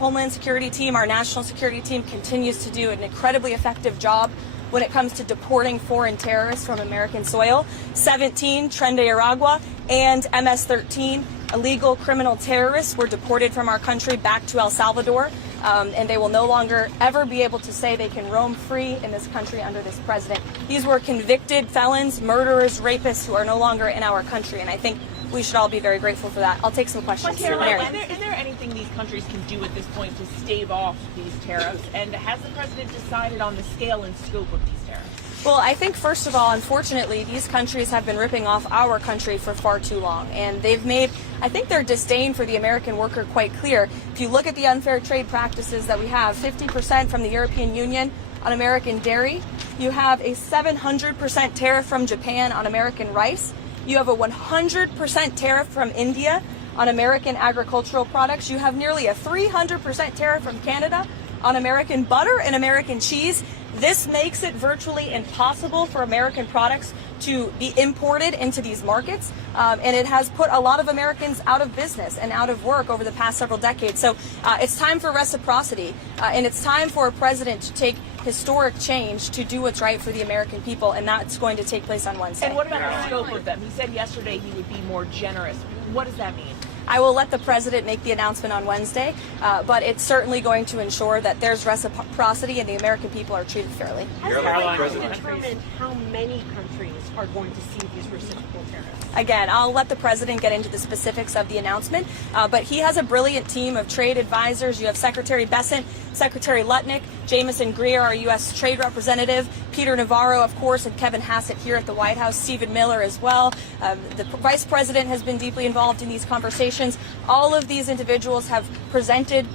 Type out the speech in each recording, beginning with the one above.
Homeland Security team, our national security team, continues to do an incredibly effective job when it comes to deporting foreign terrorists from American soil. 17 Tren de Aragua and MS-13 illegal criminal terrorists were deported from our country back to El Salvador, and they will no longer ever be able to say they can roam free in this country under this president. These were convicted felons, murderers, rapists who are no longer in our country, and I think we should all be very grateful for that. I'll take some questions. Is there anything these countries can do at this point to stave off these tariffs? And has the president decided on the scale and scope of these tariffs? Well, I think, first of all, unfortunately, these countries have been ripping off our country for far too long. And they've made, I think, their disdain for the American worker quite clear. If you look at the unfair trade practices that we have, 50% from the European Union on American dairy. You have a 700% tariff from Japan on American rice. You have a 100% tariff from India on American agricultural products. You have nearly a 300% tariff from Canada on American butter and American cheese. This makes it virtually impossible for American products to be imported into these markets, and it has put a lot of Americans out of business and out of work over the past several decades. So it's time for reciprocity, and it's time for a president to take historic change to do what's right for the American people, and that's going to take place on Wednesday. And what about the scope of them? He said yesterday he would be more generous. What does that mean? I will let the president make the announcement on Wednesday, but it's certainly going to ensure that there's reciprocity and the American people are treated fairly. Has the president determined how many countries are going to see these reciprocal tariffs? Again, I'll let the president get into the specifics of the announcement, but he has a brilliant team of trade advisors. You have Secretary Bessent, Secretary Lutnick, Jameson Greer, our U.S. Trade Representative, Peter Navarro, of course, and Kevin Hassett here at the White House, Stephen Miller as well. The Vice President has been deeply involved in these conversations. All of these individuals have presented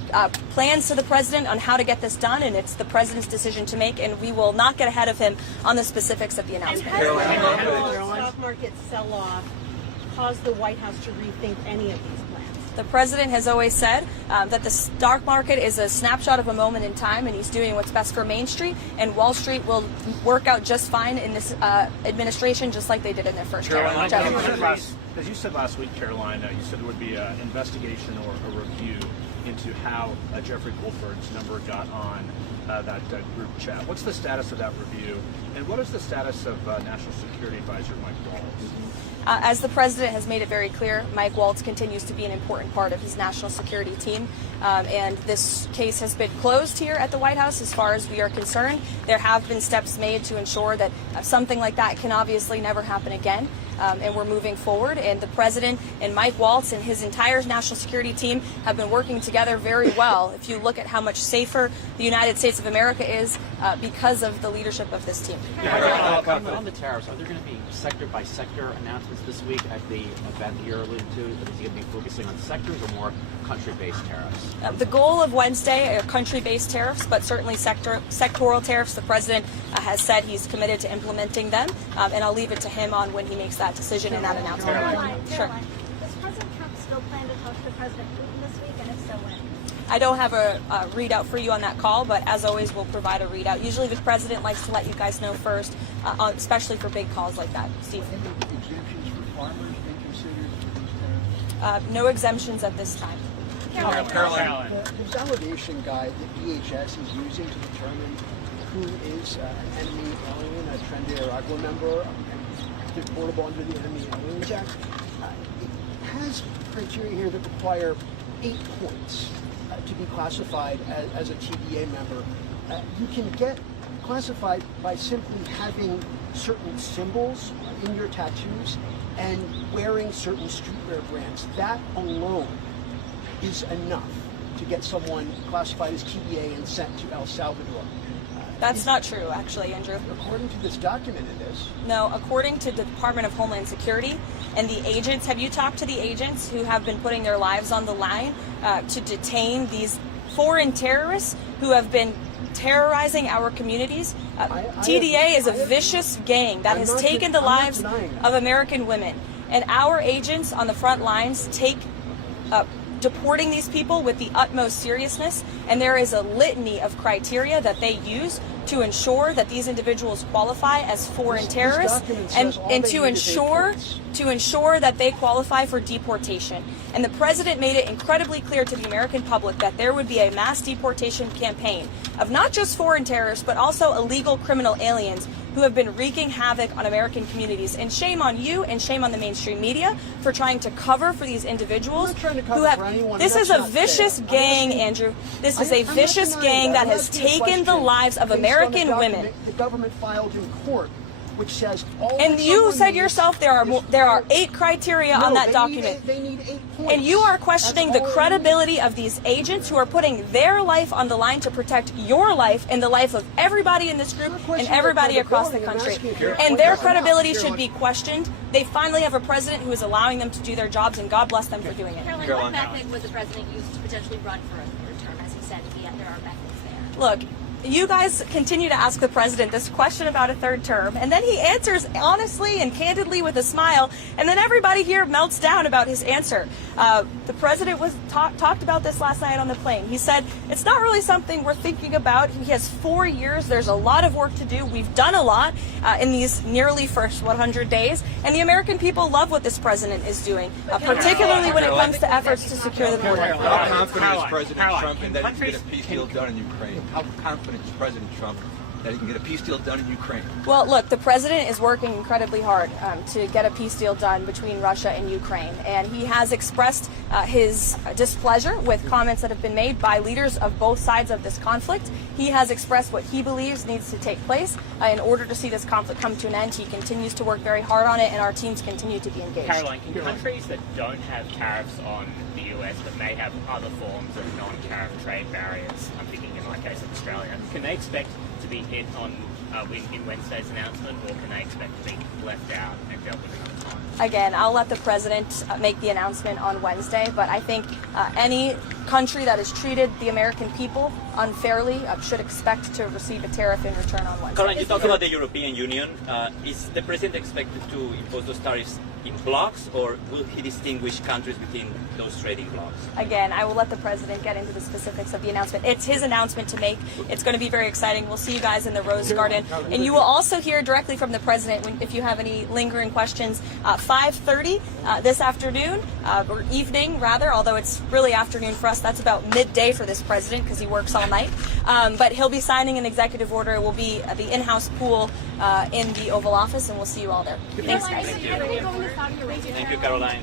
plans to the president on how to get this done, and it's the president's decision to make, and we will not get ahead of him on the specifics of the announcement. And has the stock market sell-off caused the White House to rethink any of these plans? The president has always said that the stock market is a snapshot of a moment in time, and he's doing what's best for Main Street, and Wall Street will work out just fine in this administration, just like they did in their first term. As you said last week, Caroline, you said there would be an investigation or a review into how Jeffrey Goldberg's number got on that group chat. What's the status of that review, and what is the status of National Security Advisor Mike Waltz? As the president has made it very clear, Mike Waltz continues to be an important part of his national security team, and this case has been closed here at the White House as far as we are concerned. There have been steps made to ensure that something like that can obviously never happen again, and we're moving forward, and the president and Mike Waltz and his entire national security team have been working together very well. If you look at how much safer the United States of America is because of the leadership of this team. On the tariffs, are there going to be sector-by-sector announcements this week at the event that you're alluding to? Is he going to be focusing on sectors or more country-based tariffs? The goal of Wednesday are country-based tariffs, but certainly sectoral tariffs. The president has said he's committed to implementing them, and I'll leave it to him on when he makes that decision and that announcement. Caroline, Sure. does President Trump still plan to talk to President Putin this week, and if so, when? I don't have a readout for you on that call, but as always, we'll provide a readout. Usually the president likes to let you guys know first, especially for big calls like that. Steve? Exemptions for farmers being considered for these tariffs? No exemptions at this time. Caroline. The validation guide that DHS is using to determine who is an enemy alien, a Tren de Aragua member, and deportable under the Enemy Aliens Act, it has criteria here that require 8 points to be classified as a TDA member. You can get classified by simply having certain symbols in your tattoos and wearing certain streetwear brands. That alone is enough to get someone classified as TDA and sent to El Salvador. That's not true, actually, Andrew. According to this document, it is. No, according to the Department of Homeland Security and the agents, have you talked to the agents who have been putting their lives on the line to detain these foreign terrorists who have been terrorizing our communities? TDA is a vicious gang that has taken the lives of American women, and our agents on the front lines take deporting these people with the utmost seriousness, and there is a litany of criteria that they use to ensure that these individuals qualify as foreign terrorists and to ensure to ensure that they qualify for deportation. And the president made it incredibly clear to the American public that there would be a mass deportation campaign of not just foreign terrorists, but also illegal criminal aliens who have been wreaking havoc on American communities. And shame on you and shame on the mainstream media for trying to cover for these individuals who have. This is a vicious gang, Andrew. This is a vicious gang that has taken the lives of American women. The government filed in court, which says all. And you said yourself there are 8 criteria on that document. They need 8 points. And you are questioning the credibility of these agents who are putting their life on the line to protect your life and the life of everybody in this group and everybody across the country. And their credibility should be questioned. They finally have a president who is allowing them to do their jobs, and God bless them for doing it. Karoline, what method would the president use to potentially run for a third term? As he said, there are methods there. Look, you guys continue to ask the president this question about a third term, and then he answers honestly and candidly with a smile, and then everybody here melts down about his answer. The president talked about this last night on the plane. He said, it's not really something we're thinking about. He has 4 years. There's a lot of work to do. We've done a lot in these nearly first 100 days, and the American people love what this president is doing, particularly when it comes to efforts to secure the border. How confident is President Trump in that he can get a peace deal done in Ukraine? How confident is President Trump that he can get a peace deal done in Ukraine? Well, look, the president is working incredibly hard to get a peace deal done between Russia and Ukraine, and he has expressed his displeasure with comments that have been made by leaders of both sides of this conflict. He has expressed what he believes needs to take place in order to see this conflict come to an end. He continues to work very hard on it, and our teams continue to be engaged. Karoline, can countries that don't have tariffs on the US but may have other forms of non-tariff trade barriers, I'm thinking in my case of Australia, can they expect to be hit on in Wednesday's announcement, or can they expect to be left out and dealt with another time? Again, I'll let the president make the announcement on Wednesday, but I think any country that has treated the American people unfairly should expect to receive a tariff in return on Wednesday. Karoline, you talk about the European Union. Is the president expected to impose those tariffs in blocks, or will he distinguish countries within those trading blocks? Again, I will let the president get into the specifics of the announcement. It's his announcement to make. It's going to be very exciting. We'll see you guys in the Rose Garden. And you will also hear directly from the president if you have any lingering questions. 5:30 this afternoon, or evening rather, although it's really afternoon for us. That's about midday for this president because he works all night. But he'll be signing an executive order. It will be the in-house pool in the Oval Office, and we'll see you all there. Thanks, guys. Thank you, Karoline.